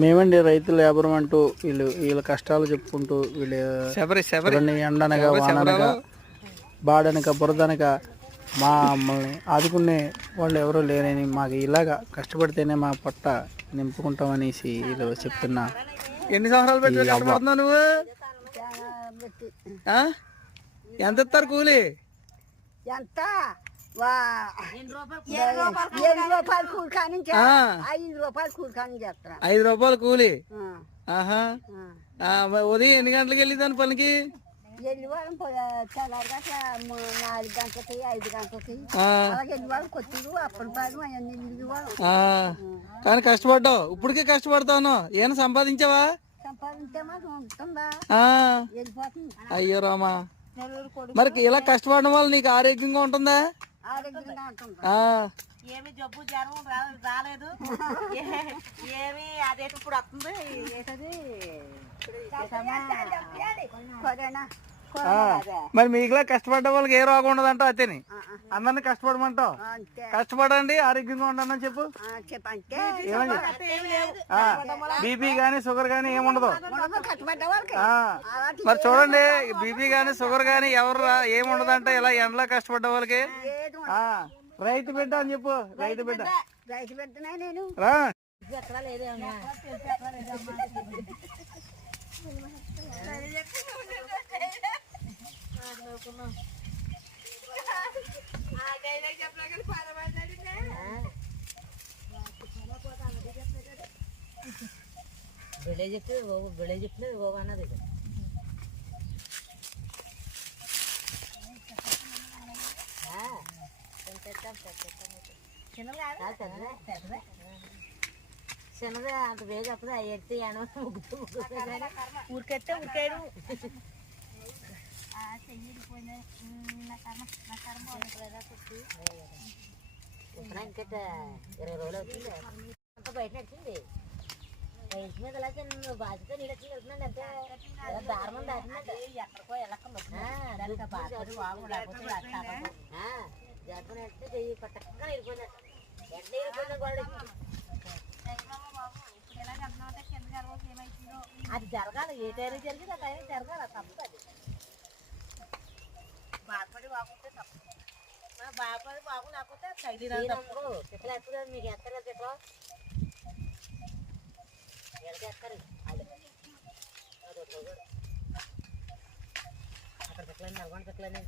మేమండి రైతులు వ్యాపారం అంటూ వీళ్ళ కష్టాలు చెప్పుకుంటూ వీళ్ళు చూడండి, ఎండనగా వాననగా బాడనక బురదనక మమ్మల్ని ఆదుకునే వాళ్ళు ఎవరూ లేరని, మాకు ఇలాగా కష్టపడితేనే మా పొట్ట నింపుకుంటామనేసి వీళ్ళు చెప్తున్నా. ఎన్ని సంవత్సరాలు పెట్టి కష్టపడుతున్నావు నువ్వు? ఎంత ఇస్తారు కూలి? ఎంత 7 రూపాయలు కూలి కానీ 5 రూపాయలు కూలి కానీ చేస్తాను. 5 రూపాయలు కూలి. ఆహా. ఉదయం ఎన్ని గంటలకు వెళ్ళిదాన్ని పనికి? వెళ్ళివాళ్ళం తెల్లారి గట్ల 4 గంటలకి 5 గంటలకి అలాగే వెళ్ళివాళ్ళం. కొత్తలు అప్పటిపాలు అవన్నీ వెళ్ళివాళ్ళం. కానీ కష్టపడ్డావు, ఇప్పటికే కష్టపడతాను. ఏమైనా సంపాదించావా? సంపాదించే మాకు ఉంటుందా? వెళ్ళిపోతుంది. అయ్యో రామా. మరి ఇలా కష్టపడడం వల్ల నీకు ఆరోగ్యంగా ఉంటుందా? ఆరోగ్యంగా ఉంటుంది. ఏమి జబ్బు జ్వరం రాలేదు. ఏమి అదే ఇప్పుడు వస్తుంది. మరి మీకులా కష్టపడ్డ వాళ్ళకి ఏ రోగం ఉండదంట. అతని అందరినీ కష్టపడమంటావు. కష్టపడండి, ఆరోగ్యంగా ఉండండి చెప్పు. బీపీ గానీ షుగర్ గానీ ఏముండదు. మరి చూడండి, బీపీ గానీ షుగర్ గానీ ఎవరు ఏముండదంట ఇలా ఎండలో కష్టపడ్డ వాళ్ళకి. రైతు బిడ్డ అని చెప్పు. రైతు బిడ్డ. రైతు బిడ్డనే నేను. ಬೆಳೆ చెప్తుంది బాబు అన్నది. చిన్నది అంత వేగ అప్పుడు ఎత్తి ఊరికెత్తే ఉరికాడు. ఇంకట 20 రోజులు అవుతుంది. అంత బయట నడిచింది. బయట మీద ఇలా చిన్న బాధ్యత నీడొచ్చింది వెళ్తున్నాండి. అంతే దారుణం దాటిందండి. ఎక్కడికో వెళ్ళకుండా జాతర నడితే చెయ్యి పట్టక్కన వెళ్ళిపోయింది. ఎట్లా వెళ్ళిపోయింది గోడ. అది జరగాలి. ఏ టైం జరిగింది ఆ టైం జరగాలి. తప్పు అది. బాధపడి బాగుంటే తప్పు. బాధపడి బాగు లేకపోతే పిక్కలు ఎత్తుగా మీకు ఎత్తారు. పిక్కలు ఎడకేస్తారు. అక్కడ పిక్కలండి, నల్గొండ పిక్కలండి.